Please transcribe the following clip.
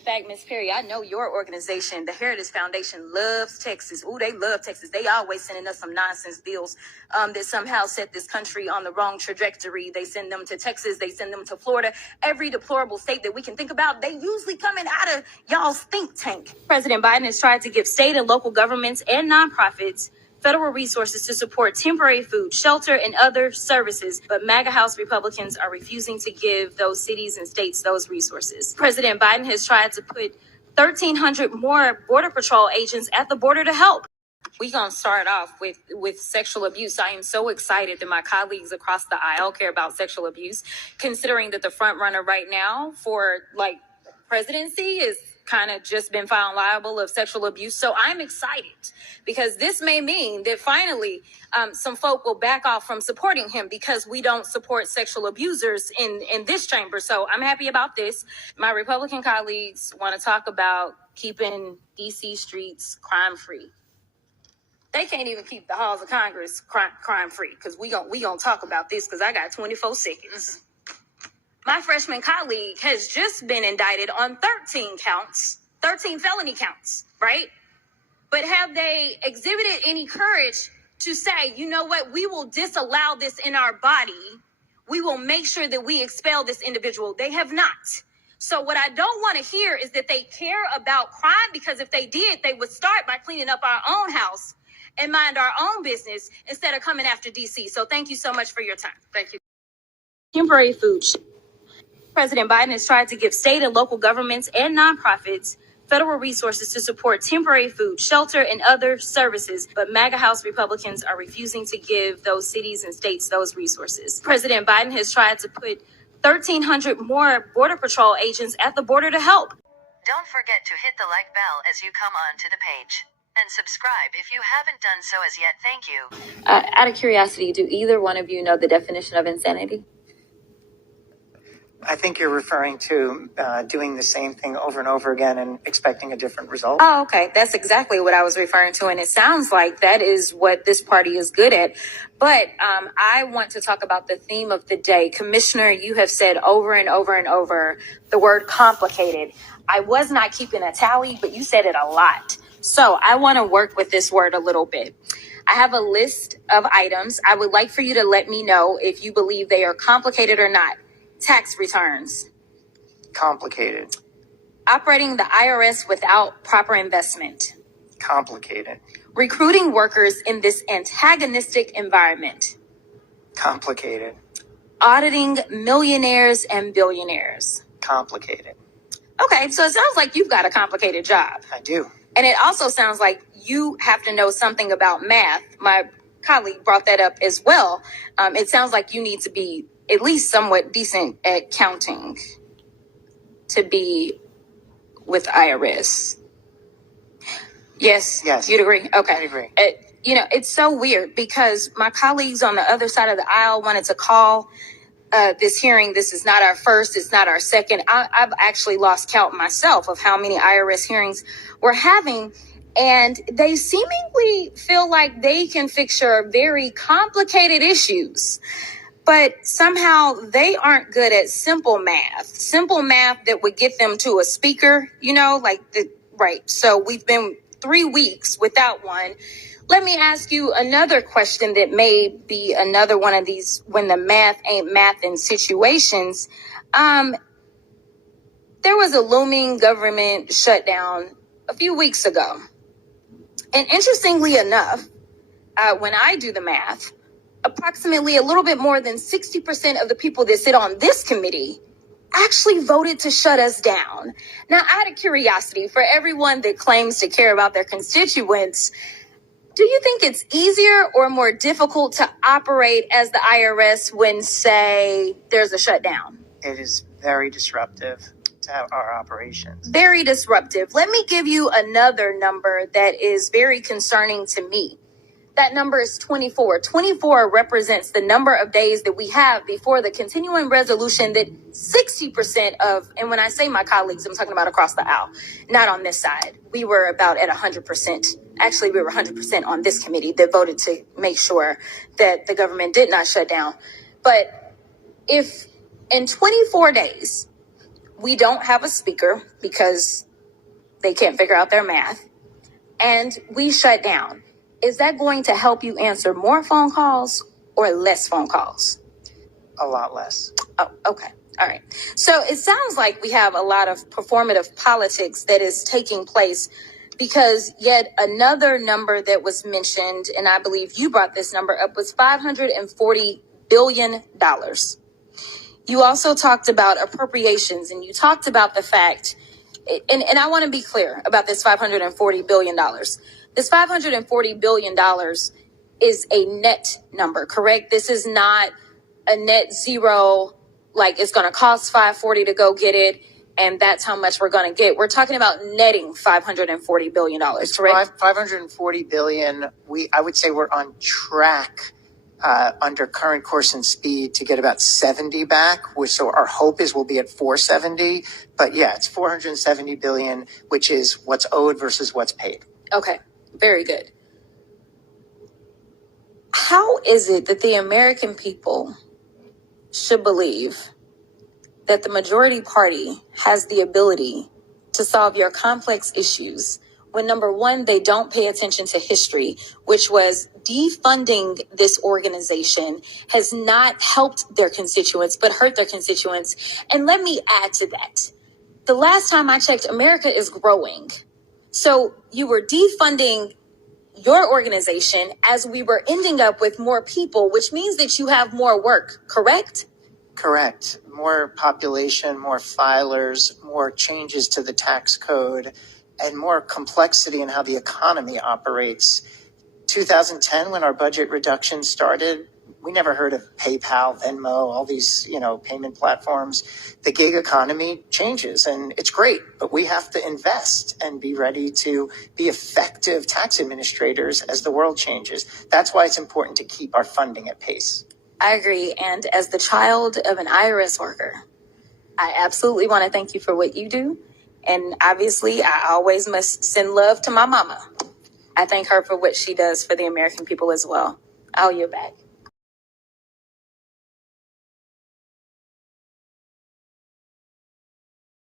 fact, Ms. Perry, I know your organization, the Heritage Foundation, loves Texas. Ooh, they love Texas. They always sending us some nonsense bills that somehow set this country on the wrong trajectory. They send them to Texas. They send them to Florida. Every deplorable state that we can think about, they usually coming out of y'all's think tank. President Biden has tried to give state and local governments and nonprofits federal resources to support temporary food, shelter, and other services, but MAGA House Republicans are refusing to give those cities and states those resources. President Biden has tried to put 1,300 more Border Patrol agents at the border to help. We're going to start off with sexual abuse. I am so excited that my colleagues across the aisle care about sexual abuse, considering that the front runner right now for presidency is kind of just been found liable of sexual abuse. So I'm excited because this may mean that finally some folk will back off from supporting him because we don't support sexual abusers in this chamber. So I'm happy about this. My Republican colleagues want to talk about keeping DC streets crime free. They can't even keep the halls of Congress crime free because we gonna talk about this because I got 24 seconds. My freshman colleague has just been indicted on 13 felony counts, right? But have they exhibited any courage to say, you know what, we will disallow this in our body. We will make sure that we expel this individual. They have not. So what I don't want to hear is that they care about crime, because if they did, they would start by cleaning up our own house and mind our own business instead of coming after DC. So thank you so much for your time. Thank you. Temporary food. President Biden has tried to give state and local governments and nonprofits federal resources to support temporary food, shelter, and other services, but MAGA House Republicans are refusing to give those cities and states those resources. President Biden has tried to put 1,300 more Border Patrol agents at the border to help. Don't forget to hit the like bell as you come on to the page. And subscribe if you haven't done so as yet. Thank you. Out of curiosity, do either one of you know the definition of insanity? I think you're referring to doing the same thing over and over again and expecting a different result. Oh, okay. That's exactly what I was referring to. And it sounds like that is what this party is good at. But I want to talk about the theme of the day. Commissioner, you have said over and over and over the word complicated. I was not keeping a tally, but you said it a lot. So I want to work with this word a little bit. I have a list of items. I would like for you to let me know if you believe they are complicated or not. Tax returns. Complicated. Operating the IRS without proper investment. Complicated. Recruiting workers in this antagonistic environment. Complicated. Auditing millionaires and billionaires. Complicated. Okay, so it sounds like you've got a complicated job. I do. And it also sounds like you have to know something about math. My colleague brought that up as well. It sounds like you need to be at least somewhat decent at counting to be with IRS. Yes. You'd agree? Okay. I agree. It's so weird because my colleagues on the other side of the aisle wanted to call this hearing. This is not our first. It's not our second. I've actually lost count myself of how many IRS hearings we're having. And they seemingly feel like they can fix your very complicated issues. But somehow they aren't good at simple math that would get them to a speaker, right. So we've been 3 weeks without one. Let me ask you another question that may be another one of these when the math ain't math in situations. There was a looming government shutdown a few weeks ago. And interestingly enough, when I do the math, approximately a little bit more than 60% of the people that sit on this committee actually voted to shut us down. Now, out of curiosity, for everyone that claims to care about their constituents, do you think it's easier or more difficult to operate as the IRS when, say, there's a shutdown? It is very disruptive to our operations. Very disruptive. Let me give you another number that is very concerning to me. That number is 24. 24 represents the number of days that we have before the continuing resolution that 60% of, and when I say my colleagues, I'm talking about across the aisle, not on this side. We were about at 100%. Actually, we were 100% on this committee that voted to make sure that the government did not shut down. But if in 24 days, we don't have a speaker because they can't figure out their math, and we shut down. Is that going to help you answer more phone calls or less phone calls? A lot less. Oh, okay. All right. So it sounds like we have a lot of performative politics that is taking place, because yet another number that was mentioned, and I believe you brought this number up, was $540 billion. You also talked about appropriations, and you talked about the fact, and I want to be clear about this $540 billion. This $540 billion is a net number, correct? This is not a net zero, like it's going to cost $540 to go get it, and that's how much we're going to get. We're talking about netting $540 billion, correct? $540 billion. I would say we're on track under current course and speed to get about 70 back. So our hope is we'll be at 470. But yeah, it's 470 billion, which is what's owed versus what's paid. Okay, very good. How is it that the American people should believe that the majority party has the ability to solve your complex issues when, number one, they don't pay attention to history, which was defunding this organization has not helped their constituents, but hurt their constituents. And let me add to that. The last time I checked, America is growing. So you were defunding your organization as we were ending up with more people, which means that you have more work, correct? Correct. More population, more filers, more changes to the tax code, and more complexity in how the economy operates. 2010, when our budget reduction started, we never heard of PayPal, Venmo, all these, payment platforms. The gig economy changes, and it's great, but we have to invest and be ready to be effective tax administrators as the world changes. That's why it's important to keep our funding at pace. I agree. And as the child of an IRS worker, I absolutely want to thank you for what you do. And obviously, I always must send love to my mama. I thank her for what she does for the American people as well. I'll yield back.